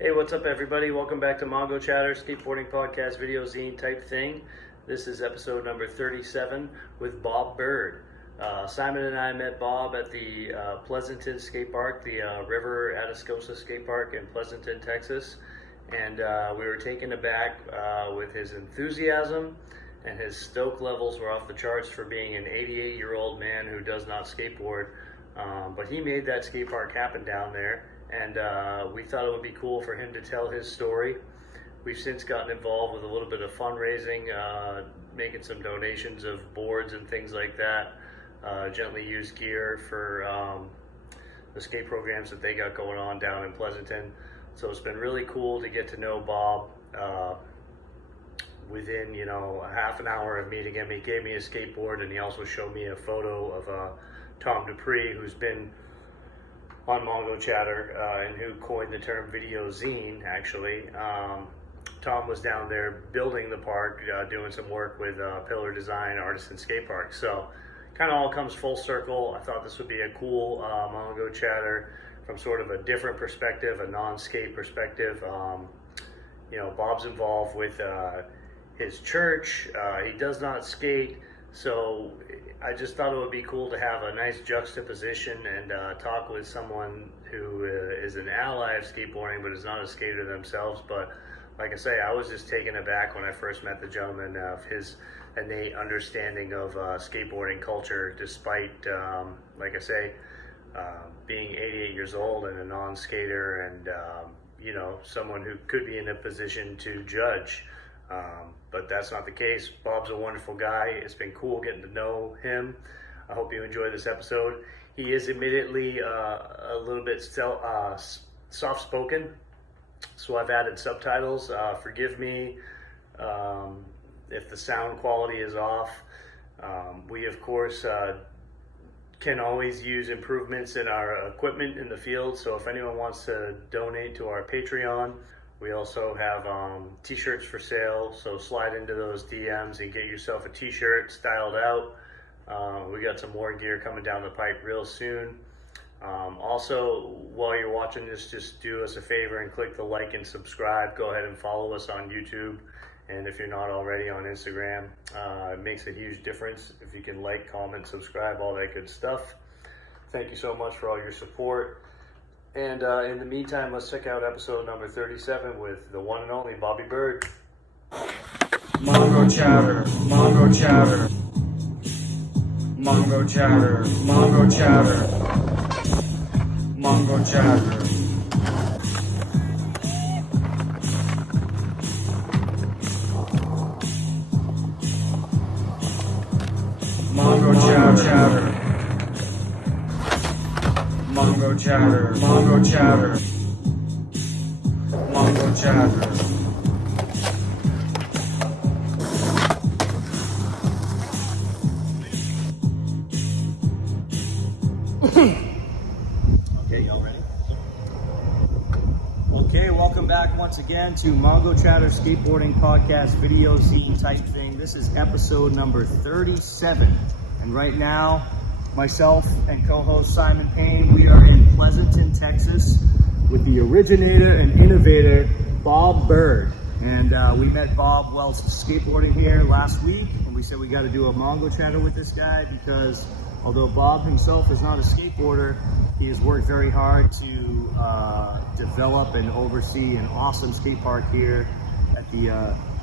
Hey, what's up everybody? Welcome back to Mongochatter, skateboarding podcast, video zine type thing. This is episode number 37 with Bob Byrd. Simon and I met Bob at the Pleasanton Skatepark, the River Atoscosa Skatepark in Pleasanton, Texas. And we were taken aback with his enthusiasm, and his stoke levels were off the charts for being an 88-year-old man who does not skateboard. But he made that skate park happen down there. And we thought it would be cool for him to tell his story. We've since gotten involved with a little bit of fundraising, making some donations of boards and things like that, gently used gear for the skate programs that they got going on down in Pleasanton. So it's been really cool to get to know Bob. Within, a half an hour of meeting him, he gave me a skateboard, and he also showed me a photo of Tom Dupree, who's been on Mongochatter and who coined the term video zine, actually. Tom was down there building the park, doing some work with Pillardesign, Artisan, Skatepark. So kind of all comes full circle. I thought this would be a cool Mongochatter from sort of a different perspective, a non-skate perspective. Bob's involved with his church. He does not skate, so I just thought it would be cool to have a nice juxtaposition and talk with someone who is an ally of skateboarding but is not a skater themselves. But like I say, I was just taken aback when I first met the gentleman of his innate understanding of skateboarding culture, despite, like I say, being 88 years old and a non-skater and, someone who could be in a position to judge. But that's not the case. Bob's a wonderful guy. It's been cool getting to know him. I hope you enjoy this episode. He is admittedly a little bit soft-spoken, so I've added subtitles. Forgive me if the sound quality is off. We, of course, can always use improvements in our equipment in the field, so if anyone wants to donate to our Patreon, we also have t-shirts for sale, so slide into those DMs and get yourself a t-shirt styled out. We got some more gear coming down the pipe real soon. Also, while you're watching this, just do us a favor and click the like and subscribe. Go ahead and follow us on YouTube, and if you're not already on Instagram, it makes a huge difference if you can like, comment, subscribe, all that good stuff. Thank you so much for all your support. And in the meantime, let's check out episode number 37 with the one and only Bobby Byrd. Mongochatter, Mongochatter, Mongochatter, Mongochatter, Mongochatter. Mongochatter. Mongochatter, Mongochatter, Mongochatter. Okay, y'all ready? Okay, welcome back once again to Mongochatter Skateboarding Podcast video zine type thing. This is episode number 37, and right now, myself and co-host Simon Payne, we are in Pleasanton, Texas with the originator and innovator, Bob Byrd. And we met Bob while skateboarding here last week, and we said we got to do a Mongochatter with this guy because although Bob himself is not a skateboarder, he has worked very hard to develop and oversee an awesome skate park here at the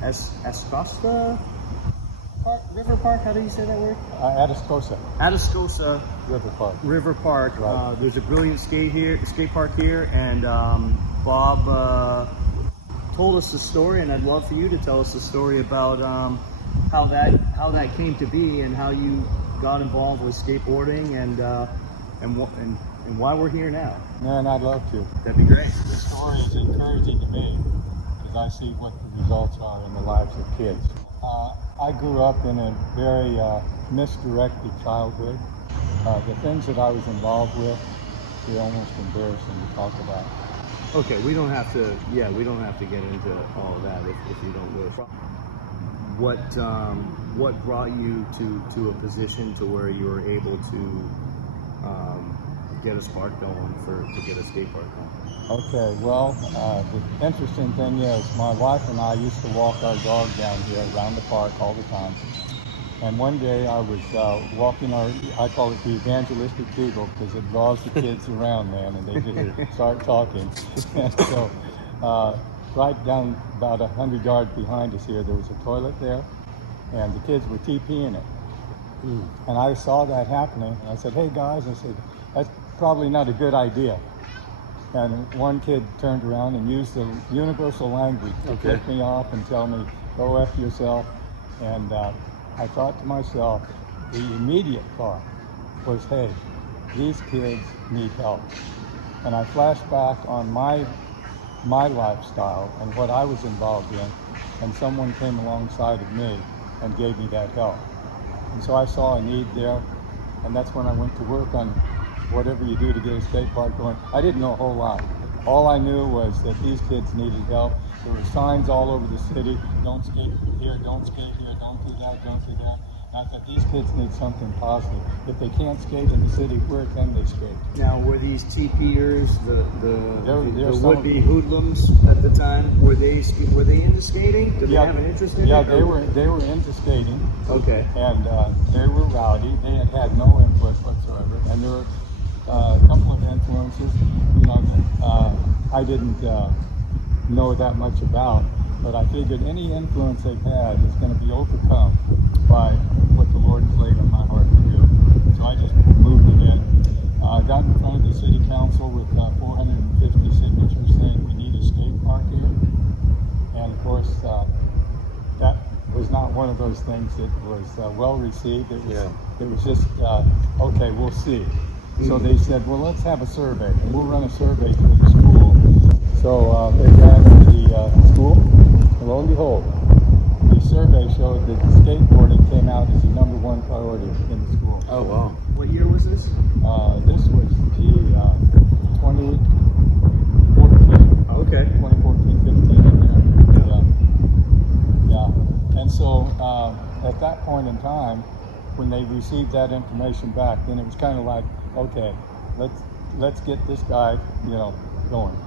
Atoscosariverpark. River Park, how do you say that word? Atoscosariverpark. River Park. Right. There's a brilliant skate park here, and Bob told us the story, and I'd love for you to tell us the story about how that came to be and how you got involved with skateboarding and why we're here now. Man, I'd love to. That'd be great. The story is encouraging to me because I see what the results are in the lives of kids. I grew up in a very misdirected childhood. The things that I was involved with, they're almost embarrassing to talk about. Okay, we don't have to get into all of that if you don't wish. What brought you to a position to where you were able to get a spark going to get a skate park going? Okay, well, the interesting thing is my wife and I used to walk our dog down here around the park all the time. And one day I was walking I call it the evangelistic beagle because it draws the kids around, man, and they just start talking. And so right down about 100 yards behind us here, there was a toilet there, and the kids were TPing it. And I saw that happening, and I said, hey guys, I said, that's probably not a good idea. And one kid turned around and used the universal language to flip me off and tell me, go F yourself. And I thought to myself, the immediate thought was, hey, these kids need help. And I flashed back on my lifestyle and what I was involved in, and someone came alongside of me and gave me that help. And so I saw a need there, and that's when I went to work on whatever you do to get a skate park going. I didn't know a whole lot. All I knew was that these kids needed help. There were signs all over the city, don't skate here, don't skate here, don't do that, don't do that. I thought these kids need something positive. If they can't skate in the city, where can they skate? Now, were these TPers, the There's would-be hoodlums at the time, were they into skating? Did they have an interest in it? Yeah, they were into skating. Okay. And they were rowdy. They had no input whatsoever. And there were a couple of influences, I didn't know that much about, but I figured any influence they've had is going to be overcome by what the Lord has laid on my heart to do. So I just moved it in. Got in front of the city council with 450 signatures saying we need a skate park here. And of course, that was not one of those things that was well received. It was just, okay, we'll see. So they said, well, let's have a survey, and we'll run a survey through the school. So they ran to the school, and lo and behold, the survey showed that skateboarding came out as the #1 priority in the school. Oh, wow. What year was this? This was 2014. Okay. 2014, 15 in there. Yeah. And so at that point in time, when they received that information back, then it was kind of like, okay, let's get this guy, going.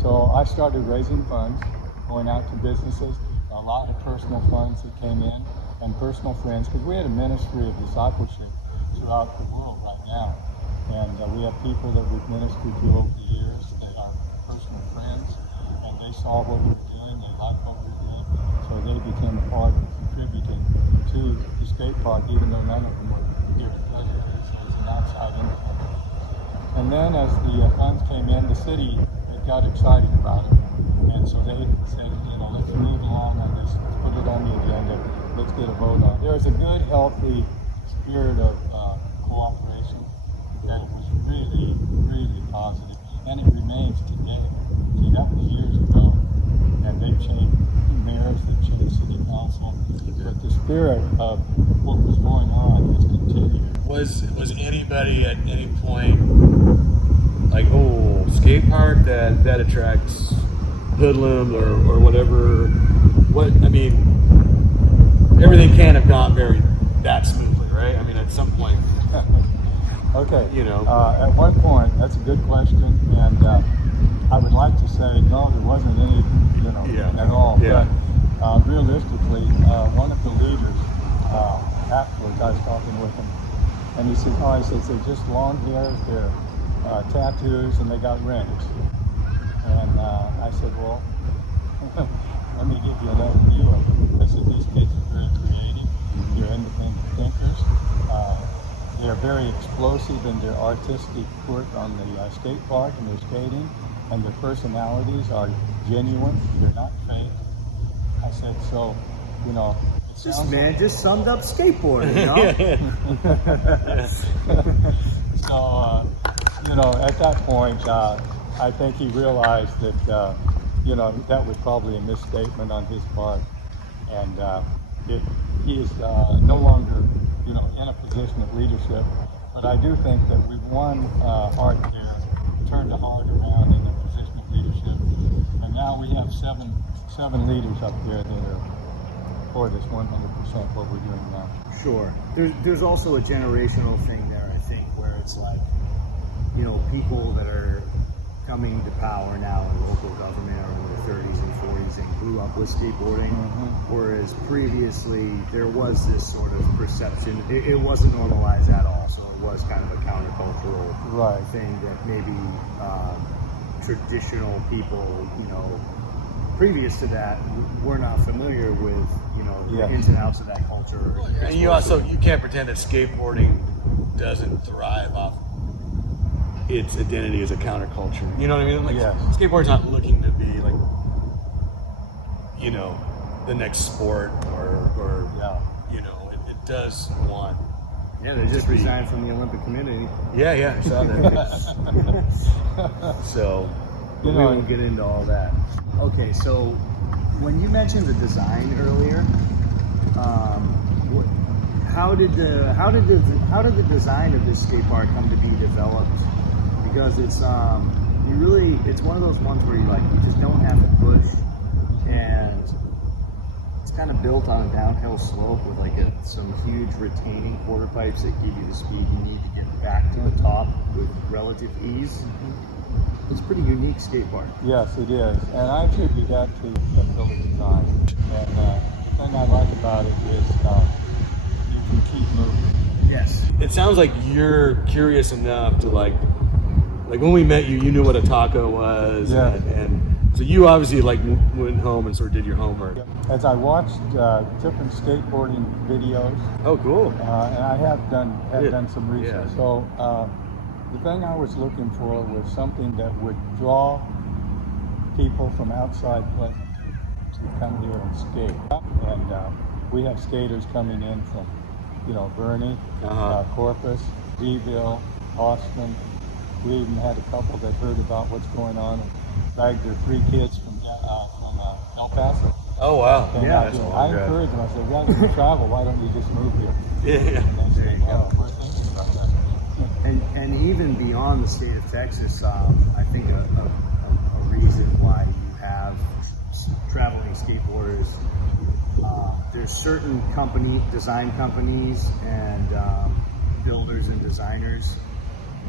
So I started raising funds, going out to businesses, a lot of personal funds that came in, and personal friends, because we had a ministry of discipleship throughout the world right now. And we have people that we've ministered to over the years that are personal friends, and they saw what we were doing, they liked what we were doing, so they became a part of contributing to the skate park, even though none of them were given credit. So it's an outside influence. And then as the funds came in, the city got excited about it. And so they said, let's move along on this, let's put it on the agenda, let's get a vote on it. There's a good, healthy spirit of cooperation that was really, really positive. And it remains today. See, that was years ago. And they've changed mayors, they've changed city council. But the spirit of what was going on has continued. Was anybody at any point like, oh, skate park that attracts hoodlums or whatever? Everything can't have gone that smoothly, right? At some point. Okay. At one point, that's a good question, and I would like to say no, there wasn't any, at all. Yeah. But realistically, one of the leaders, afterwards, I was talking with him, and he said, I said, they're just long hairs, they're tattoos, and they got rings. And I said, well, let me give you another view of it. I said, these kids are very creative, they're independent thinkers, they're very explosive in their artistic work on the skate park and their skating, and their personalities are genuine, they're not fake. I said, so, This man just summed up skateboarding, So, at that point, I think he realized that, that was probably a misstatement on his part. And he is no longer, in a position of leadership. But I do think that we've won heart there, turned the heart around in a position of leadership. And now we have seven leaders up there that are for this 100% what we're doing now. Sure. There's also a generational thing there, I think, where it's like, you know, people that are coming to power now in local government are in their 30s and 40s and grew up with skateboarding, whereas previously there was this sort of perception. It wasn't normalized at all, so it was kind of a countercultural thing that maybe traditional people, you know, previous to that, were not familiar with, you know, the ins and outs of that culture. And you also, you can't pretend that skateboarding doesn't thrive off its identity as a counterculture. You know what I mean? Like, skateboard's not looking to be like, you know, the next sport or you know, it does want. Yeah, they just resigned from the Olympic community. Yeah, I saw that. So, we won't get into all that. Okay, so when you mentioned the design earlier, how did the design of this skate park come to be developed? Because it's it's one of those ones where you just don't have to push, and it's kind of built on a downhill slope with some huge retaining quarter pipes that give you the speed you need to get back to the top with relative ease. It's a pretty unique skate park. Yes, it is, and I attribute that to pillar design. And the thing I like about it is you can keep moving. Yes. it sounds like you're curious enough to like when we met you, you knew what a taco was, and so you obviously went home and sort of did your homework. As I watched different skateboarding videos. Oh, cool. And I have done some research. Yeah. So the thing I was looking for was something that would draw people from outside Pleasant to come here and skate. And we have skaters coming in from, Bernie, Corpus, Deville, Austin. We even had a couple that heard about what's going on and bagged their 3 kids from El Paso. Oh, wow. And I encouraged them. I said, "Guys, if you travel, why don't you just move here?" Yeah. And they said, "Oh, we're thinking about that." And even beyond the state of Texas, I think a reason why you have traveling skateboarders, there's certain design companies and builders and designers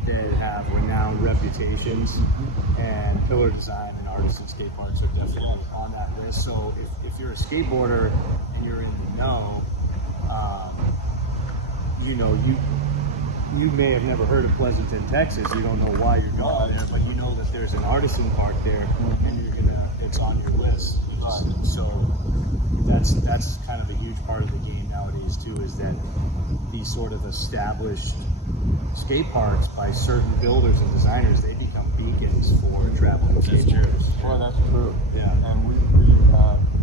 that have renowned reputations, and Pillar Design and Artisan skate parks are definitely on that list. So if you're a skateboarder and you're in the know, you may have never heard of Pleasanton, Texas. You don't know why you're going there, but you know that there's an Artisan park there, and it's on your list. So that's kind of a huge part of the game nowadays too, is that these sort of established skate parks by certain builders and designers, they become beacons for traveling skateboarders. Well, that's true. Yeah. And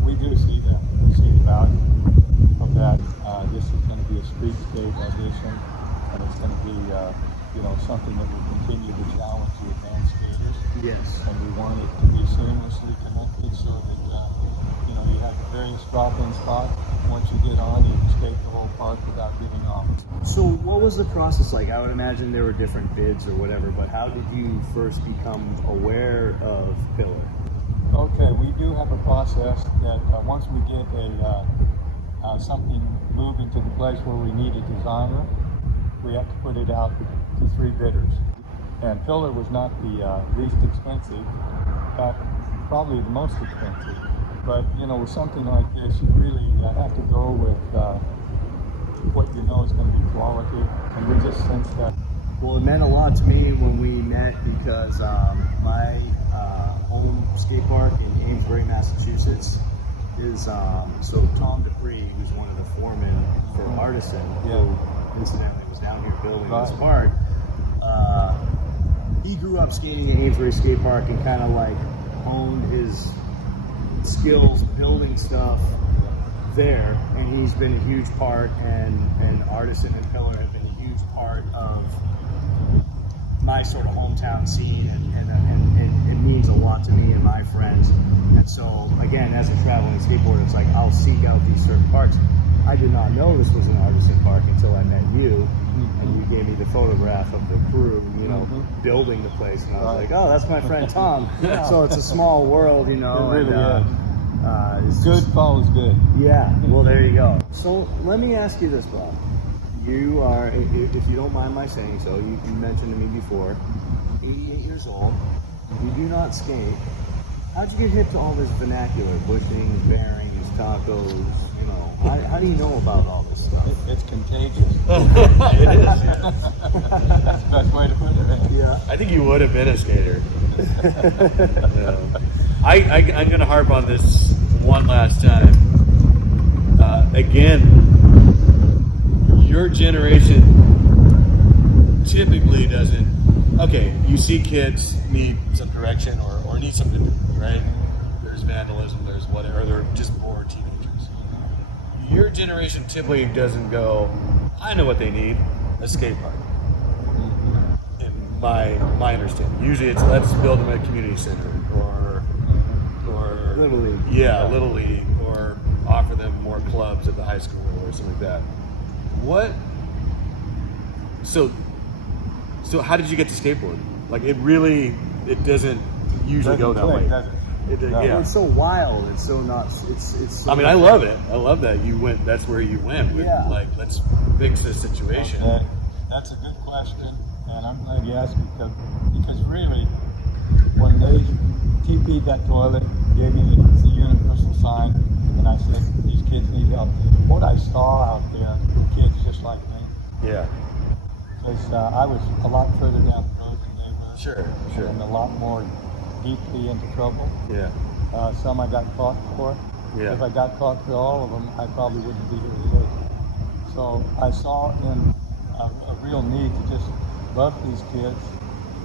we do see that. We see the value of that. This is going to be a streetscape audition, and it's going to be something that will continue to challenge the advanced skaters. Yes. And we want it to be seamlessly connected so that you have various drop-in spots. Once you get on, you can skate the whole park without getting off. So what was the process like? I would imagine there were different bids or whatever, but how did you first become aware of Pillar? Okay, we do have a process that once we get something moving to the place where we need a designer, we have to put it out to 3 bidders. And Pillar was not the least expensive, in fact, probably the most expensive. But with something like this, you really have to go with what you know is going to be quality. And we just think that. Well, it meant a lot to me when we met because my home skate park in Amesbury, Massachusetts is so Tom Dupree, who's one of the foremen for Artisan, who incidentally was down here building this park. He grew up skating at Amesbury Skate Park and kind of honed his skills building stuff there, and he's been a huge part, and Artisan and Pillar have been a huge part of my sort of hometown scene, and it means a lot to me and my friends. And so again, as a traveling skateboarder, it's I'll seek out these certain parks. I did not know this was an Artisan park until I met you, and you gave me the photograph of the crew, building the place, and I was like, oh, that's my friend Tom. So it's a small world, It really is. It's Good follows good. Yeah, well, there you go. So let me ask you this, Bob. You are, if you don't mind my saying so, you mentioned to me before, 88 years old. You do not skate. How'd you get hip to all this vernacular? Bushings, bearings, tacos, you know. How do you know about all this stuff? It's contagious. It is. Yeah. That's the best way to put it. Yeah. I think you would have been a skater. I'm going to harp on this one last time. Again, your generation typically doesn't. Okay, you see kids need some direction or need something to do, right? There's vandalism, there's whatever, they're just bored teenagers. Your generation typically doesn't go, I know what they need, a skate park. In my understanding. Usually it's let's build them a community center or Little League. Yeah, Little League, or offer them more clubs at the high school or something like that. So how did you get to skateboarding? Like it doesn't usually go that way. Does it? No. Yeah. It's so wild. It's so not. It's. So I mean, I love it. I love that you went. That's where you went. With, Yeah. Like, let's fix this situation. Okay. That's a good question, and I'm glad you asked me because really, when they TP'd that toilet, gave me the universal sign, and I said, these kids need help. What I saw out there, kids just like me, Yeah. because I was a lot further down the road than they were. Sure. And a lot more deeply into trouble. Yeah. Some I got caught for. Yeah. If I got caught for all of them, I probably wouldn't be here today. So I saw in a real need to just love these kids,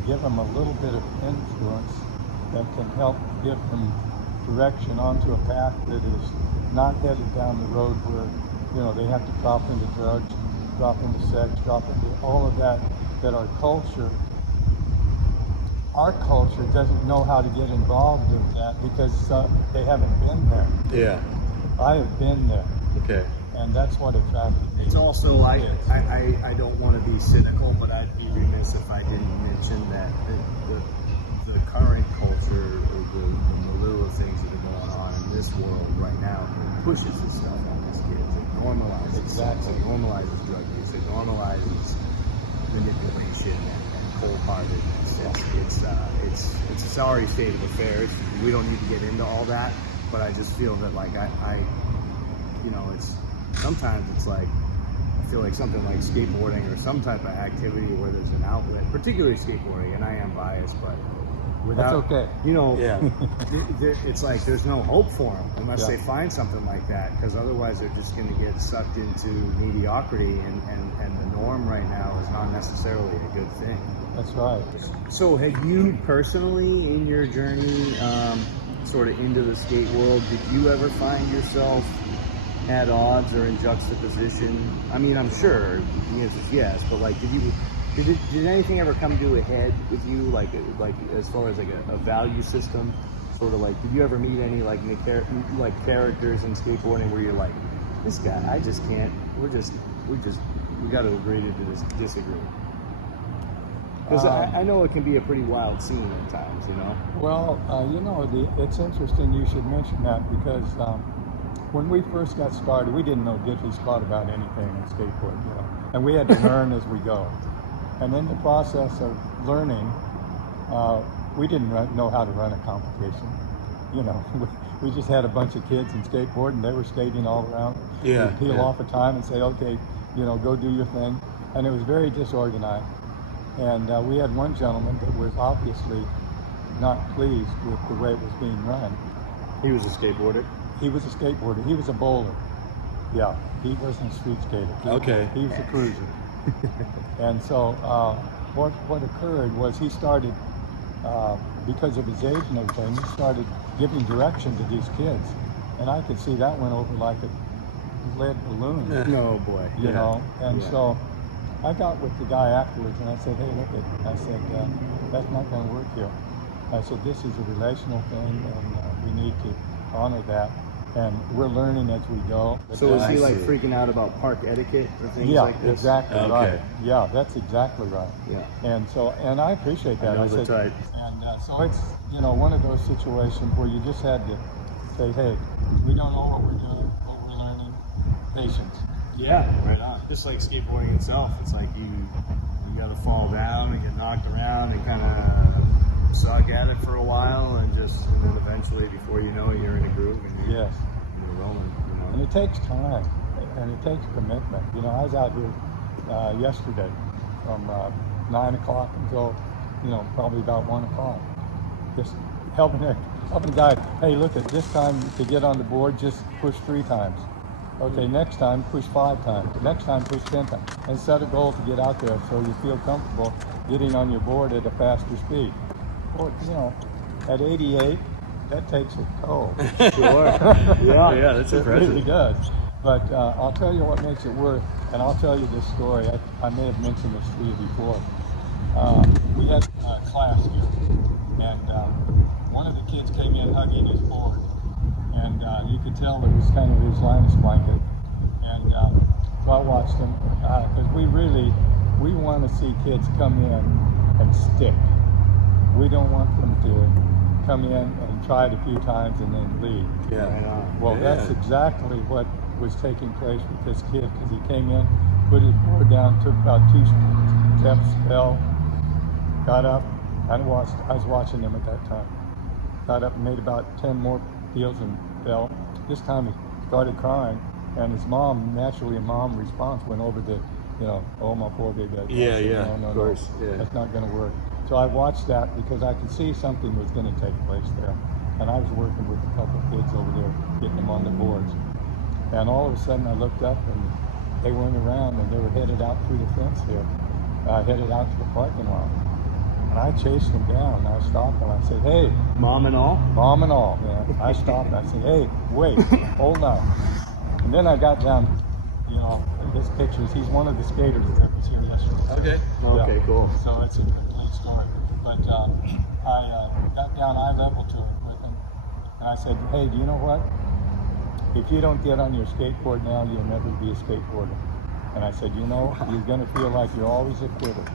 give them a little bit of influence that can help give them direction onto a path that is not headed down the road where, you know, they have to drop into drugs, drop into sex, drop into all of that our culture doesn't know how to get involved in that because they haven't been there. Yeah. I have been there, Okay. and that's what attracted me. It's also I don't want to be cynical, but I'd be remiss if I didn't mention that the current culture or the milieu of things that are going on in this world right now pushes this stuff on these kids. It normalizes sex, it normalizes drug use, it normalizes manipulation and cold-heartedness. It's a sorry state of affairs. We don't need to get into all that, but I just feel that like I you know, sometimes it's like I feel like something like skateboarding or some type of activity where there's an outlet, particularly skateboarding, and I am biased, but without, That's okay. you know, Yeah. it's like there's no hope for them unless Yeah. they find something like that, because otherwise they're just going to get sucked into mediocrity, and the norm right now is not necessarily a good thing. That's right. So have you personally, in your journey sort of into the skate world, did you ever find yourself at odds or in juxtaposition? I mean, I'm sure the answer is yes, but like, did anything ever come to a head with you, like as far as like a value system, sort of like, did you ever meet any like characters in skateboarding where you're like, this guy, I just can't, we got to agree to disagree? Because I know it can be a pretty wild scene at times, you know? Well, you know, it's interesting you should mention that because when we first got started, we didn't know diddly squat about anything in skateboard, you know, and we had to learn as we go. And in the process of learning, we didn't know how to run a competition. You know, we just had a bunch of kids in skateboard and they were skating all around. Yeah. We'd peel off a time and say, okay, you know, go do your thing. And it was very disorganized. And we had one gentleman that was obviously not pleased with the way it was being run. He was a skateboarder. He was a skateboarder. He was a bowler. Yeah, he wasn't a street skater. Okay. He was a cruiser. And so what occurred was he started, because of his age and everything, he started giving direction to these kids. And I could see that went over like a lead balloon. No boy. You know, and Yeah. so I got with the guy afterwards and I said, hey, look I said, that's not going to work here. I said, this is a relational thing and we need to honor that. And we're learning as we go. So is he I like see. freaking out about park etiquette or things Yeah, like this? exactly Okay. right. Yeah, that's exactly right. Yeah. And so, and I appreciate that. I know the said, type. And so it's, you know, one of those situations where you just had to say, hey, we don't know what we're doing, but we're learning. Patience. Yeah, right on. Just like skateboarding itself, it's like you got to fall down and get knocked around and kind of suck at it for a while, and then eventually, before you know it, you're in a groove and Yes. you're rolling. You know? And it takes time, and it takes commitment. You know, I was out here yesterday from 9 o'clock until, probably about 1 o'clock. Just helping a guy. Hey, look, at this time to get on the board, just push 3 times. Okay, next time push 5 times. Next time push 10 times. And set a goal to get out there so you feel comfortable getting on your board at a faster speed. Well, at 88, that takes a toll. Sure. Yeah, that's It impressive. really does. But I'll tell you what makes it worth, and I'll tell you this story. I may have mentioned this to you before. We had a class here, and one of the kids came in hugging his board, and you could tell it was kind of his Linus blanket. And so I watched him, because we want to see kids come in and stick. We don't want them to come in and try it a few times and then leave. Yeah. Right on. Well, that's exactly what was taking place with this kid, because he came in, put his board down, took about 2 steps, fell, got up. I was watching him at that time. Got up and made about 10 more peels and fell. This time he started crying, and his mom, naturally a mom response, went over to, oh, my poor baby. Yeah, No, of course. Yeah. that's not going to work. So I watched that because I could see something was going to take place there. And I was working with a couple of kids over there, getting them on the boards. And all of a sudden I looked up and they weren't around, and they were headed out through the fence here, headed out to the parking lot. And I chased them down, and I stopped and I said, hey. Mom and all? Mom and all, man. I stopped and I said, hey, wait, hold on. And then I got down, this picture, he's one of the skaters that was here yesterday. Okay, Yeah. cool. So it's a complete story. But I got down eye level to it with him, and I said, hey, do you know what? If you don't get on your skateboard now, you'll never be a skateboarder. And I said, you're going to feel like you're always a quitter.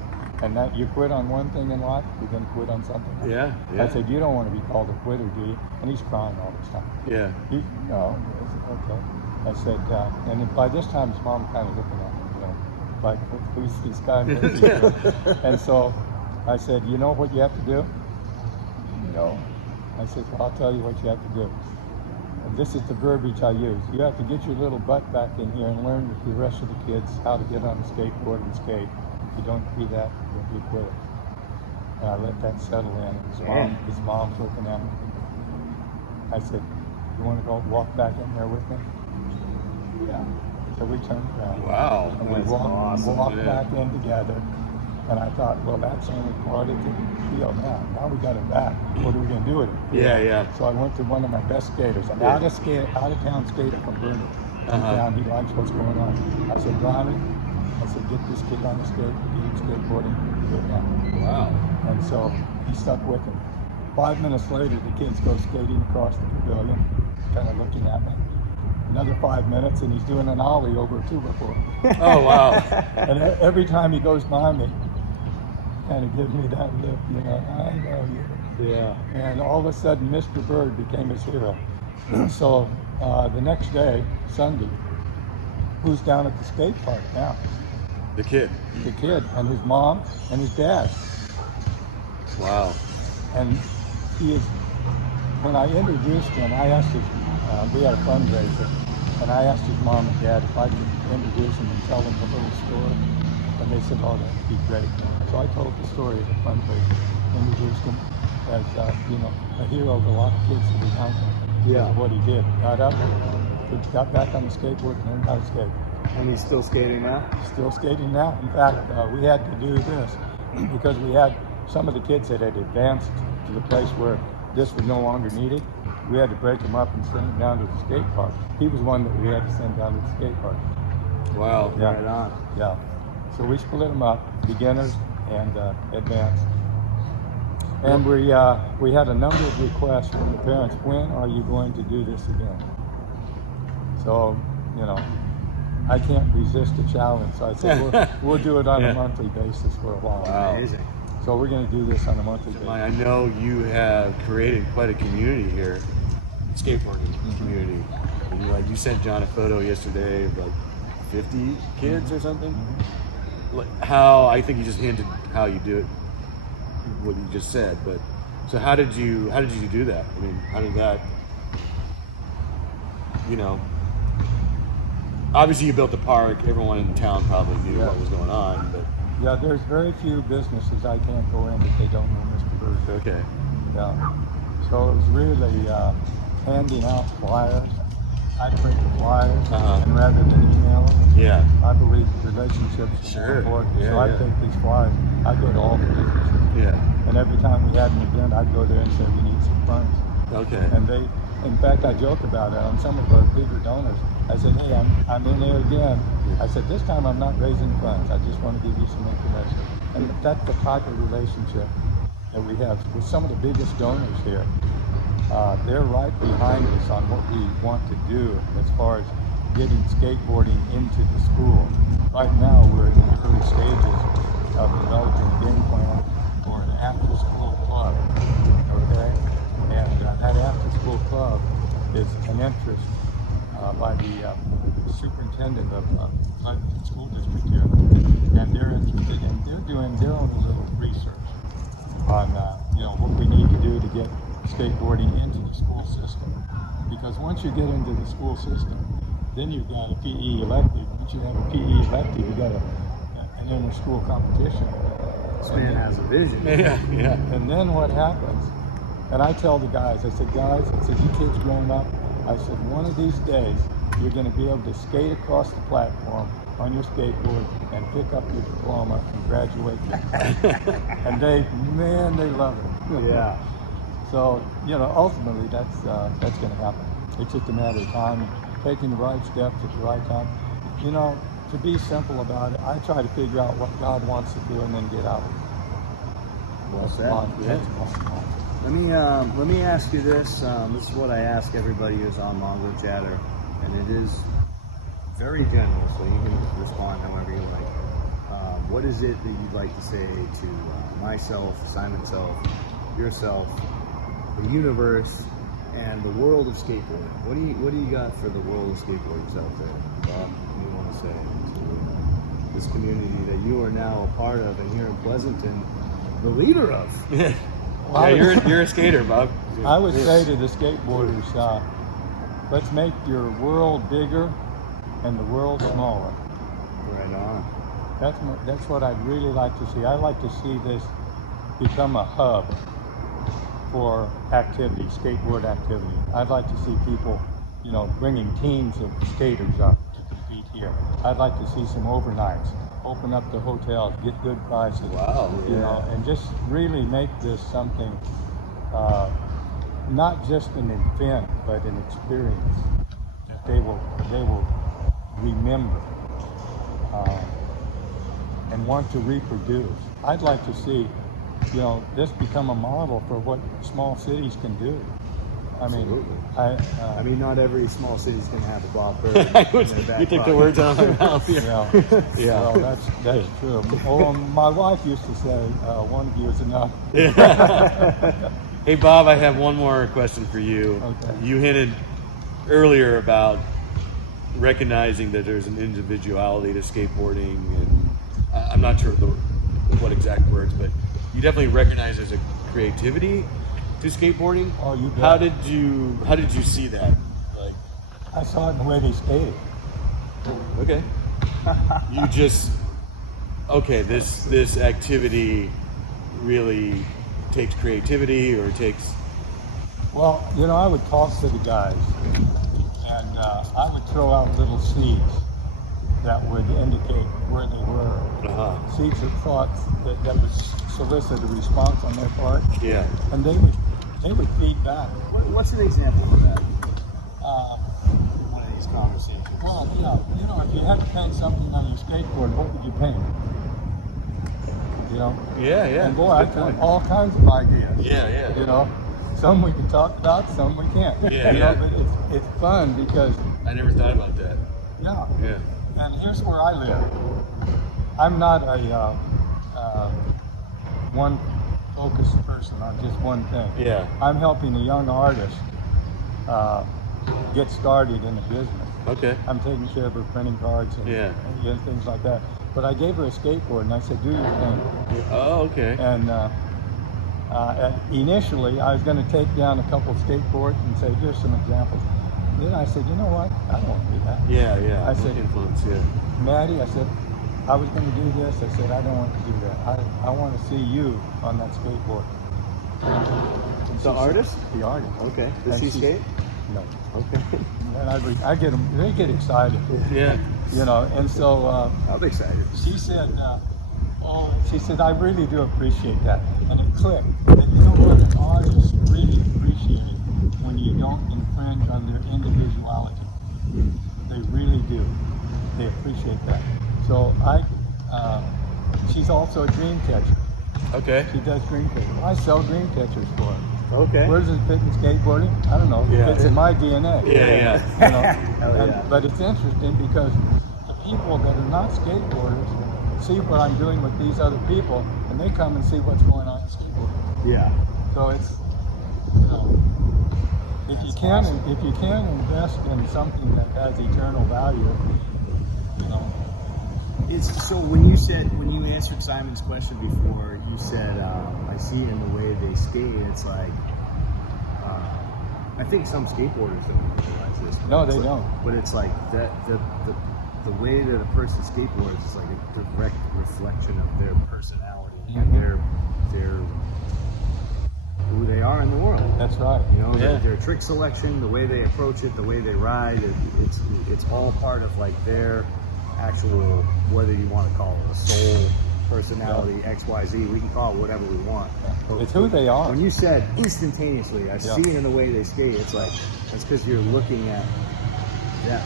And that you quit on one thing in life, you're going to quit on something else. Yeah. I said, you don't want to be called a quitter, do you? And he's crying all this time. Yeah. No. I said, okay. I said, and then by this time his mom kind of looking at him, like, who's this guy? And so I said, you know what you have to do? No. I said, well, I'll tell you what you have to do. And this is the verbiage I use. You have to get your little butt back in here and learn with the rest of the kids how to get on the skateboard and skate. If you don't do that, you'll be a quitter. And I let that settle in. His mom's looking at me. I said, you want to go walk back in there with me? Yeah. So we turned around. Wow. And we That's walked awesome. back in together. And I thought, well, that's only part of the deal now. Now we got it back. What are we going to do with it? Yeah. So I went to one of my best skaters, an out of town skater from Byrd. He likes what's going on. I said, Ronnie, get this kid on the skate, get him skateboarding, do it now. Wow. And so he stuck with him. 5 minutes later, the kids go skating across the pavilion, kind of looking at me. Another 5 minutes, and he's doing an ollie over a 2x4. Oh, wow. And every time he goes by me, kind of gives me that look, I know you. Yeah. And all of a sudden, Mr. Byrd became his hero. So the next day, Sunday, who's down at the skate park now? The kid. The kid, and his mom, and his dad. Wow. And he is, when I introduced him, I asked his, we had a fundraiser, and I asked his mom and dad if I could introduce him and tell them the little story. And they said, oh, that'd be great. So I told the story at the fundraiser, introduced him as, a hero to a lot of kids in the town. Yeah. What he did. Got up, got back on the skateboard, and learned how to skate. And he's still skating now? Still skating now. In fact, we had to do this because we had some of the kids that had advanced to the place where this was no longer needed. We had to break them up and send them down to the skate park. He was one that we had to send down to the skate park. Wow. Yeah. Right on. Yeah. So we split them up, beginners and advanced. And we had a number of requests from the parents. When are you going to do this again? So, I can't resist a challenge. So I said, we'll do it on a monthly basis for a while. Wow. Amazing. So we're going to do this on a monthly basis. I know you have created quite a community here, skateboarding community. And you sent John a photo yesterday of like 50 kids or something. how I think you just hinted how you do it, what you just said. But so how did you do that? I mean, how did that? You know, obviously you built the park. Everyone in town probably knew what was going on, but Yeah, there's very few businesses I can't go in if they don't know Mr. Byrd. okay. Yeah. So it was really handing out flyers. I print the flyers, and rather than email them, Yeah. I believe relationships are Sure. more important. Yeah, so I yeah. take these flyers. I go to all the businesses, Yeah. and every time we had an event, I'd go there and say we need some funds. Okay. And they, in fact, I joke about it on some of our bigger donors. I said, hey, I'm in there again. I said, this time I'm not raising funds. I just want to give you some information. And that's the type of relationship that we have with some of the biggest donors here. They're right behind us on what we want to do as far as getting skateboarding into the school. Right now, we're in the early stages of developing a game plan for an after-school club. Okay, and that after-school club is an interest by the superintendent of the school district here, and they're interested in they're doing their own little research on what we need to do to get skateboarding into the school system. Because once you get into the school system, then you've got a PE elective. Once you have a PE elective, you've got an inter-school competition. This man has a vision. Yeah. Yeah. And then what happens, and I tell the guys, I said, you kids growing up, I said, one of these days, you're going to be able to skate across the platform on your skateboard and pick up your diploma and graduate. And they love it. Yeah. So, ultimately that's going to happen. It's just a matter of time and taking the right steps at the right time. To be simple about it, I try to figure out what God wants to do and then get out. Well said. That's my Let me ask you this. This is what I ask everybody who's on Mongochatter, and it is very general, so you can respond however you like. What is it that you'd like to say to myself, Simon Self, yourself, the universe, and the world of skateboarding? What do you got for the world of skateboarders out there? Bob, what do you want to say to this community that you are now a part of, and here in Pleasanton, the leader of? Yeah, you're a skater, Bob. I would say to the skateboarders, let's make your world bigger and the world smaller. Right on. That's what I'd really like to see. I'd like to see this become a hub for activity, skateboard activity. I'd like to see people, bringing teams of skaters up to compete here. I'd like to see some overnights, open up the hotels, get good prices. Wow. And just really make this something, not just an event, but an experience that they will remember and want to reproduce. I'd like to see, this become a model for what small cities can do. I mean, not every small city's going to have a Bob Byrd. in their back You took pocket. the words out of my mouth. Yeah. Well, that's true. Oh, my wife used to say, one of you is enough. Hey, Bob, I have one more question for you. Okay. You hinted earlier about recognizing that there's an individuality to skateboarding, and I'm not sure what exact words, but you definitely recognize there's a creativity to skateboarding. Oh, you bet. How did you see that? Like, I saw it in the way they skated. okay, you just this activity really takes creativity, or takes. Well, I would talk to the guys, and I would throw out little seeds that would indicate where they were. Seeds of thoughts that would solicit a response on their part. Yeah. And they would feed back. What's an example of that? One of these conversations. Well, if you had to paint something on your skateboard, what would you paint? Yeah. And boy, I found all kinds of ideas. Yeah. Some we can talk about, some we can't. Yeah. But it's fun because I never thought about that. yeah. And here's where I live. I'm not a one focused person on just one thing. Yeah. I'm helping a young artist get started in a business. Okay. I'm taking care of her printing cards and things like that. but I gave her a skateboard and I said, do your thing. Oh, okay. And initially, I was going to take down a couple of skateboards and say, here's some examples. Then I said, you know what? I don't want to do that. Yeah. I said, influence, yeah. Maddie, I said, I was going to do this. I said, I don't want to do that. I want to see you on that skateboard. The artist? The artist. Okay. Does And he skate? No. Okay. And I get them, they get excited. Yeah. You know, and so I'm excited. she said, she said, I really do appreciate that. And it clicked. And you know what? An artist really appreciate it when you don't infringe on their individuality. They really do. They appreciate that. So she's also a dream catcher. Okay. She does dream catching. I sell dream catchers for her. Okay. Where does it fit in skateboarding? I don't know. Yeah. It's in my DNA. Yeah. You know? Hell yeah. But it's interesting because the people that are not skateboarders see what I'm doing with these other people, and they come and see what's going on in skateboarding. Yeah. So it's, you know, if you can invest in something that has eternal value, you know. So when you answered Simon's question before, you said, I see it in the way they skate. It's like, I think some skateboarders don't realize this. No, they don't. But it's like that the way that a person skateboards is like a direct reflection of their personality and their who they are in the world. That's right. You know, Yeah. their trick selection, the way they approach it, the way they ride, it's all part of like their actual, whether you want to call it a soul, personality, XYZ, we can call it whatever we want. It's who they are. When you said instantaneously, I see it in the way they skate, it's like, that's because you're looking at them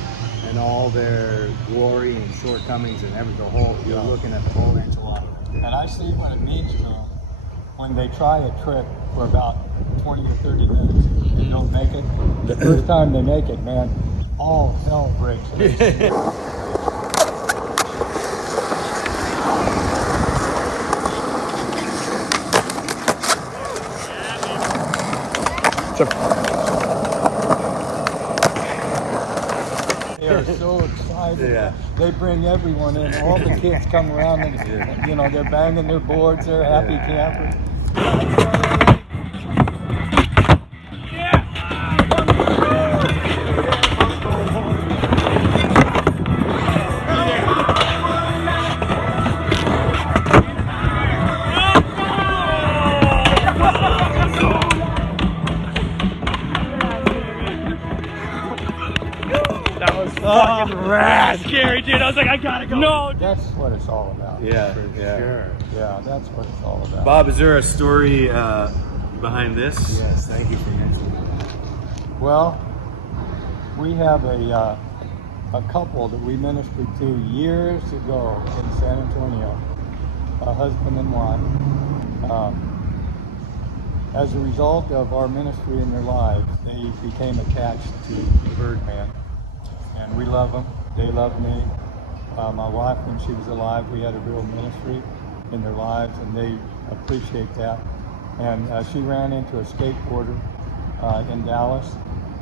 and all their glory and shortcomings and everything, you're looking at the whole enchilada. And I see what it means to them when they try a trick for about 20 or 30 minutes and don't make it. The first time they make it, man, all hell breaks loose. They are so excited. Yeah. They bring everyone in. All the kids come around and, you know, they're banging their boards. They're happy campers. Fucking rad. Scary, dude. I was like, I gotta go. No, That's what it's all about. Yeah. Sure. Yeah, that's what it's all about. Bob, is there a story behind this? Yes, thank you for mentioning that. Well, we have a couple that we ministered to years ago in San Antonio, a husband and wife. As a result of our ministry in their lives, they became attached to Birdman, and we love them. They love me. My wife, when she was alive, we had a real ministry in their lives, and they appreciate that. And she ran into a skateboarder in Dallas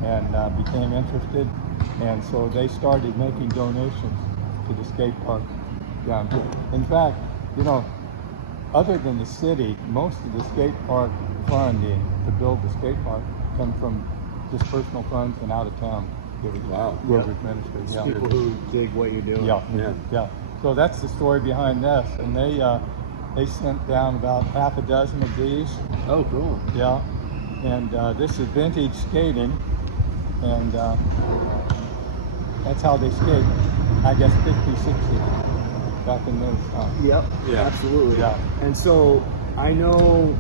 and became interested, and so they started making donations to the skate park down here. In fact, you know, other than the city, most of the skate park funding to build the skate park come from just personal funds and out of town. Wow. Grover's ministry. Yeah. People who dig what you're doing. Yeah. So that's the story behind this, and they sent down about half a dozen of these. Oh, cool. Yeah, and this is vintage skating, and that's how they skate. I guess 50, 60 back in those times. Yep. Yeah. Absolutely. Yeah. And so I know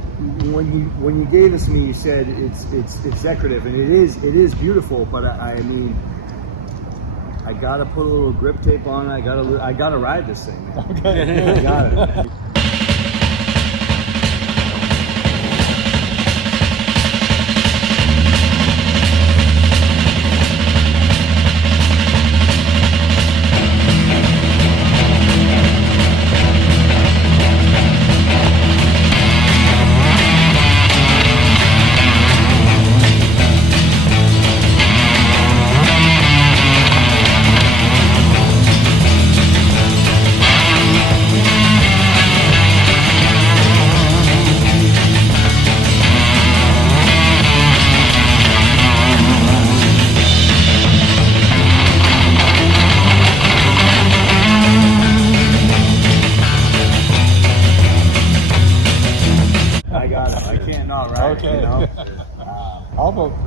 when you gave this to me, you said it's decorative, and it is beautiful. But I mean, I gotta put a little grip tape on it. I gotta ride this thing, man. Okay. I got it.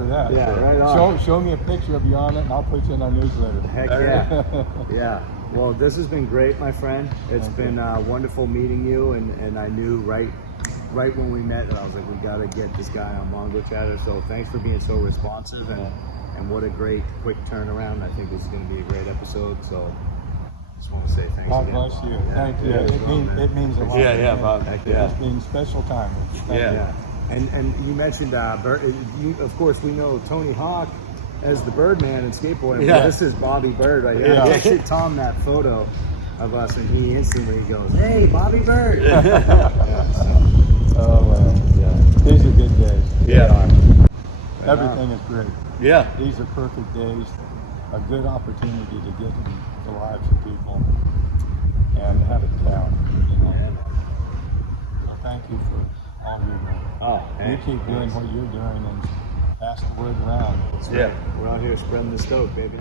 that. Yeah, So right on. Show me a picture of you on it, and I'll put you in our newsletter. Heck yeah. Yeah. Well, this has been great, my friend. It's been wonderful meeting you, and I knew right when we met that I was like, we got to get this guy on Mongochatter. So thanks for being so responsive, and what a great quick turnaround. I think this is going to be a great episode. So just want to say thanks God again. bless you. Yeah. Thank you. Yeah, It means a lot. Yeah, yeah, to me. Bob. Heck yeah. It's been special time with you. Thank you. Yeah. And you mentioned Byrd. Of course, we know Tony Hawk as the Birdman in skateboarding. Yeah. But this is Bobby Byrd right here. Yeah. I texted Tom that photo of us, and he instantly goes, "Hey, Bobby Byrd." Oh, well, yeah. These are good days. Yeah. Everything is great. Yeah. These are perfect days. A good opportunity to get in the lives of people and have it count. You know. So thank you for all you're doing. Oh, You keep doing what you're doing and pass the word around. Yeah. We're out here spreading the stoke, baby.